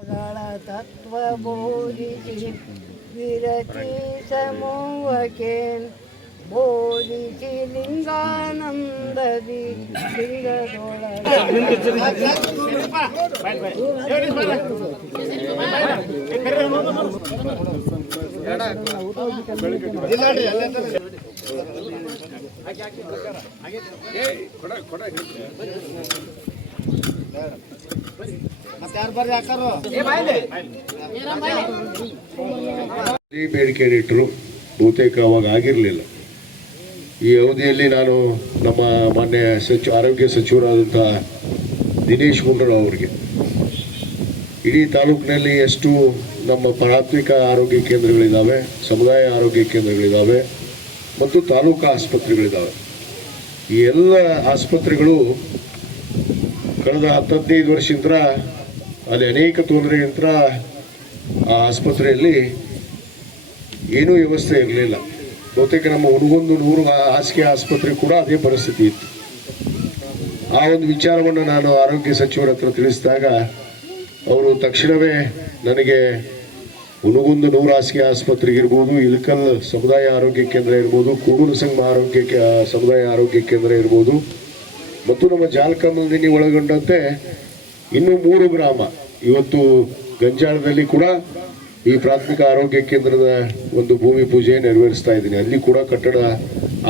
ಗಳ ತತ್ವ ಬೋಧಿಸಿ ವಿರಚಿ ಸಮೂಹಕ್ಕೆ ಬೋಧಿಸಿ ಲಿಂಗಾನಂದದಿ ಈ ಬೇಡಿಕೆಯನ್ನು ಇಟ್ಟರು ಬಹುತೇಕ ಅವಾಗ ಆಗಿರಲಿಲ್ಲ. ಈ ಅವಧಿಯಲ್ಲಿ ನಾನು ನಮ್ಮ ಮಾನ್ಯ ಸಚಿವ ಆರೋಗ್ಯ ಸಚಿವರಾದಂಥ ದಿನೇಶ್ ಗುಂಡೂರಾವ್ ಅವರಿಗೆ, ಇಡೀ ತಾಲೂಕಿನಲ್ಲಿ ಎಷ್ಟು ನಮ್ಮ ಪ್ರಾಥಮಿಕ ಆರೋಗ್ಯ ಕೇಂದ್ರಗಳಿದ್ದಾವೆ ಸಮುದಾಯ ಆರೋಗ್ಯ ಕೇಂದ್ರಗಳಿದ್ದಾವೆ ಮತ್ತು ತಾಲೂಕು ಆಸ್ಪತ್ರೆಗಳಿದ್ದಾವೆ ಈ ಎಲ್ಲ ಆಸ್ಪತ್ರೆಗಳು ಕಳೆದ ಹತ್ತು ಹದಿನೈದು ವರ್ಷದಿಂದ ಅಲ್ಲಿ ಅನೇಕ ತೊಂದರೆಯಿಂದ ಆ ಆಸ್ಪತ್ರೆಯಲ್ಲಿ ಏನೂ ವ್ಯವಸ್ಥೆ ಇರಲಿಲ್ಲ. ಬಹುತೇಕ ನಮ್ಮ ಹುಡುಗೊಂದು ನೂರು ಹಾಸಿಗೆ ಆಸ್ಪತ್ರೆ ಕೂಡ ಅದೇ ಪರಿಸ್ಥಿತಿ ಇತ್ತು. ಆ ಒಂದು ವಿಚಾರವನ್ನು ನಾನು ಆರೋಗ್ಯ ಸಚಿವರ ಹತ್ರ ತಿಳಿಸಿದಾಗ ಅವರು ತಕ್ಷಣವೇ ನನಗೆ ಹುಣಗುಂದು ನೂರು ಹಾಸಿಗೆ ಆಸ್ಪತ್ರೆಗೆ ಇರ್ಬೋದು ಇಳಕಲ್ ಸಮುದಾಯ ಆರೋಗ್ಯ ಕೇಂದ್ರ ಇರ್ಬೋದು ಕೂಡೂರು ಸಂಘ ಆರೋಗ್ಯ ಸಮುದಾಯ ಆರೋಗ್ಯ ಕೇಂದ್ರ ಇರ್ಬೋದು ಮತ್ತು ನಮ್ಮ ಜಾಲಕಮಂದಿನಿ ಒಳಗೊಂಡಂತೆ ಇನ್ನೂ ಮೂರು ಗ್ರಾಮ. ಇವತ್ತು ಗಂಜಾಳದಲ್ಲಿ ಕೂಡ ಈ ಪ್ರಾಥಮಿಕ ಆರೋಗ್ಯ ಕೇಂದ್ರದ ಒಂದು ಭೂಮಿ ಪೂಜೆ ನೆರವೇರಿಸ್ತಾ ಇದ್ದೀನಿ. ಅಲ್ಲಿ ಕೂಡ ಕಟ್ಟಡ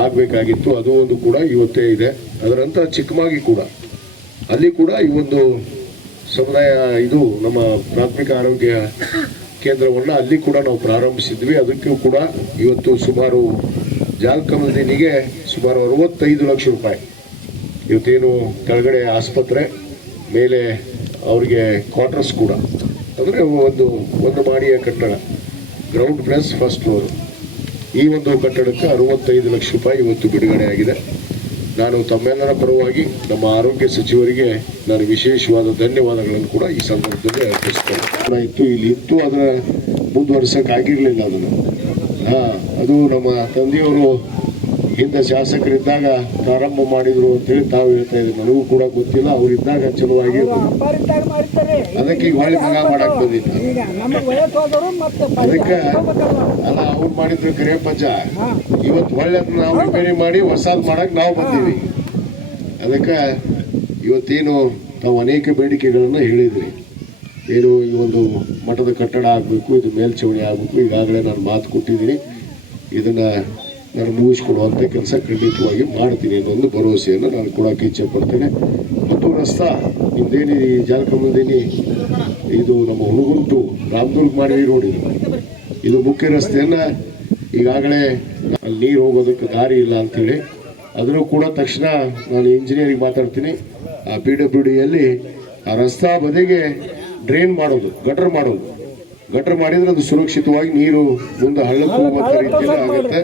ಆಗಬೇಕಾಗಿತ್ತು. ಅದು ಒಂದು ಕೂಡ ಇವತ್ತೇ ಇದೆ. ಅದರಂತ ಚಿಕ್ಕಮಾಗಿ ಕೂಡ. ಅಲ್ಲಿ ಕೂಡ ಈ ಒಂದು ಸಮುದಾಯ, ಇದು ನಮ್ಮ ಪ್ರಾಥಮಿಕ ಆರೋಗ್ಯ ಕೇಂದ್ರವನ್ನು ಅಲ್ಲಿ ಕೂಡ ನಾವು ಪ್ರಾರಂಭಿಸಿದ್ವಿ. ಅದಕ್ಕೂ ಕೂಡ ಇವತ್ತು ಸುಮಾರು ಜಾಲಕಮಲ್ದಿನಿಗೆ ಸುಮಾರು ಅರವತ್ತೈದು ಲಕ್ಷ ರೂಪಾಯಿ. ಇವತ್ತೇನು ಕೆಳಗಡೆ ಆಸ್ಪತ್ರೆ, ಮೇಲೆ ಅವರಿಗೆ ಕ್ವಾರ್ಟರ್ಸ್ ಕೂಡ. ಅಂದರೆ ಒಂದು ಒಂದು ಮಾಡಿಯ ಕಟ್ಟಡ. ಗ್ರೌಂಡ್ ಪ್ಲಸ್ ಫಸ್ಟ್ ಫ್ಲೋರ್ ಈ ಒಂದು ಕಟ್ಟಡಕ್ಕೆ ಅರವತ್ತೈದು ಲಕ್ಷ ರೂಪಾಯಿ ಇವತ್ತು ಬಿಡುಗಡೆ ಆಗಿದೆ. ನಾನು ತಮ್ಮೆಲ್ಲರ ಪರವಾಗಿ ನಮ್ಮ ಆರೋಗ್ಯ ಸಚಿವರಿಗೆ ನಾನು ವಿಶೇಷವಾದ ಧನ್ಯವಾದಗಳನ್ನು ಕೂಡ ಈ ಸಂದರ್ಭದಲ್ಲಿ ಅರ್ಪಿಸ್ತೇನೆ. ಇತ್ತು, ಇಲ್ಲಿ ಇತ್ತು ಅದರ ಮುಂದುವರ್ಸೋಕ್ಕಾಗಿರಲಿಲ್ಲ ಅದನ್ನು. ಹಾಂ, ಅದು ನಮ್ಮ ತಂದೆಯವರು ಹಿಂದೆ ಶಾಸಕರಿದ್ದಾಗ ಪ್ರಾರಂಭ ಮಾಡಿದ್ರು ಅಂತೇಳಿ ತಾವು ಹೇಳ್ತಾ ಇದ್ರು ನನಗೂ ಕೂಡ ಗೊತ್ತಿಲ್ಲ. ಅವರಿದ್ದಾಗ ಚಲುವಾಗಿ ಅದಕ್ಕೆ ಈಗ ಹೊಳ್ಳಿ ಮಗ ಮಾಡಕ್ ಬಂದಿದ್ದ. ಅದಕ್ಕೆ ಅಲ್ಲ ಅವ್ರು ಮಾಡಿದ್ರು ಕರೆ ಪಂಚ ಇವತ್ತು ಹೊಳ್ಳಿ ಅದನ್ನ ನಾವು ರಿಪೇರಿ ಮಾಡಿ ಹೊಸಾದ್ ಮಾಡಕ್ ನಾವು ಬಂದೀವಿ. ಅದಕ್ಕೆ ಇವತ್ತೇನು ತಾವು ಅನೇಕ ಬೇಡಿಕೆಗಳನ್ನ ಹೇಳಿದ್ರಿ. ಏನು ಈ ಒಂದು ಮಠದ ಕಟ್ಟಡ ಆಗಬೇಕು ಇದು ಮೇಲ್ಛಾವಣಿ ಆಗಬೇಕು ಈಗಾಗಲೇ ನಾನು ಮಾತು ಕೊಟ್ಟಿದ್ದೀನಿ. ಇದನ್ನ ನಾನು ಮುಗಿಸ್ಕೊಡುವಂಥ ಕೆಲಸ ಖಂಡಿತವಾಗಿ ಮಾಡ್ತೀನಿ ಅನ್ನೋದು ಭರವಸೆಯನ್ನು ನಾನು ಕೊಡೋಕೆ ಇಚ್ಛೆ ಪಡ್ತೇನೆ. ಮತ್ತು ರಸ್ತಾ, ನಿಮ್ದೇನಿ ಈ ಜಾಲಕಮ್ಮದೇನಿ, ಇದು ನಮ್ಮ ಹುಡುಗುಂಟು ರಾಮದುರ್ಗ ಮಾಡಿ ರೋಡ್ ಇದು. ಮುಖ್ಯ ರಸ್ತೆಯನ್ನ ಈಗಾಗಲೇ ಅಲ್ಲಿ ನೀರು ಹೋಗೋದಕ್ಕೆ ದಾರಿ ಇಲ್ಲ ಅಂತೇಳಿ ಅದನ್ನು ಕೂಡ ತಕ್ಷಣ ನಾನು ಇಂಜಿನಿಯರಿಂಗ್ ಮಾತಾಡ್ತೀನಿ. ಆ ಪಿ ಡಬ್ಲ್ಯೂ ಡಿಯಲ್ಲಿ ಆ ರಸ್ತಾ ಬದಿಗೆ ಡ್ರೈನ್ ಮಾಡೋದು ಗಟರ್ ಮಾಡೋದು. ಗಟರ್ ಮಾಡಿದ್ರೆ ಅದು ಸುರಕ್ಷಿತವಾಗಿ ನೀರು ಮುಂದೆ ಹಳ್ಳಕ್ಕೆ ಹೋಗುವಂಥ ರೀತಿಯಲ್ಲಿ ಆಗುತ್ತೆ.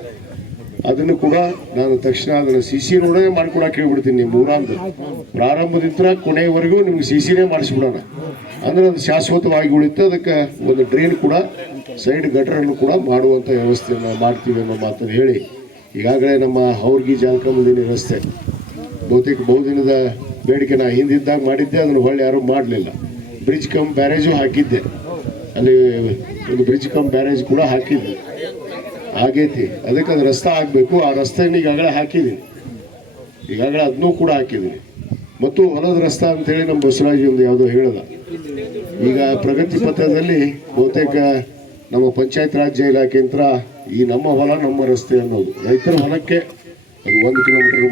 ಅದನ್ನು ಕೂಡ ನಾನು ತಕ್ಷಣ ಅದನ್ನು ಸಿ ಸಿ ನೋಡೇ ಮಾಡ್ಕೊಡಕ್ಕೆ ಹೇಳ್ಬಿಡ್ತೀನಿ ನಿಮ್ಮ ಊರಾಂದ್ರೆ ಪ್ರಾರಂಭದಿಂದ ಕೊನೆಯವರೆಗೂ ನಿಮ್ಗೆ ಸಿ ಸಿನೇ ಮಾಡಿಸ್ಬಿಡೋಣ. ಅಂದ್ರೆ ಅದು ಶಾಶ್ವತವಾಗಿ ಉಳಿತು ಅದಕ್ಕೆ ಒಂದು ಡ್ರೈನ್ ಕೂಡ, ಸೈಡ್ ಗಟರನ್ನು ಕೂಡ ಮಾಡುವಂಥ ವ್ಯವಸ್ಥೆಯನ್ನು ಮಾಡ್ತೀವಿ ಅನ್ನೋ ಮಾತನ್ನು ಹೇಳಿ. ಈಗಾಗಲೇ ನಮ್ಮ ಹೌರ್ಗಿ ಜಾಲಕಮಲ್ದಿನಿ ರಸ್ತೆ, ಬಹುತೇಕ ಬಹುದಿನದ ಬೇಡಿಕೆ ನಾ ಹಿಂದಿದ್ದಾಗ ಮಾಡಿದ್ದೆ, ಅದನ್ನು ಹೊಳ್ಳಿ ಯಾರೂ ಮಾಡಲಿಲ್ಲ. ಬ್ರಿಡ್ಜ್ ಕಮ್ ಬ್ಯಾರೇಜು ಹಾಕಿದ್ದೆ. ಅಲ್ಲಿ ಒಂದು ಬ್ರಿಡ್ಜ್ ಕಮ್ ಬ್ಯಾರೇಜ್ ಕೂಡ ಹಾಕಿದ್ದೆ. ಆಗೈತಿ. ಅದಕ್ಕೆ ಅದು ರಸ್ತೆ ಆಗಬೇಕು ಆ ರಸ್ತೆಯನ್ನು ಈಗಾಗಲೇ ಹಾಕಿದ್ದೀನಿ ಈಗಾಗಲೇ ಅದನ್ನೂ ಕೂಡ ಹಾಕಿದ್ದೀನಿ ಮತ್ತು ಹೊಲದ ರಸ್ತೆ ಅಂತೇಳಿ ನಮ್ಮ ಬಸವರಾಜ್ ಒಂದು ಯಾವುದೋ ಈಗ ಪ್ರಗತಿ ಪತ್ರದಲ್ಲಿ ಬಹುತೇಕ ನಮ್ಮ ಪಂಚಾಯತ್ ರಾಜ್ಯ ಇಲಾಖೆ ಈ ನಮ್ಮ ಹೊಲ, ನಮ್ಮ ರಸ್ತೆ ಅನ್ನೋದು. ರೈತರ ಹೊಲಕ್ಕೆ ಅದು ಒಂದು ಕಿಲೋಮೀಟರ್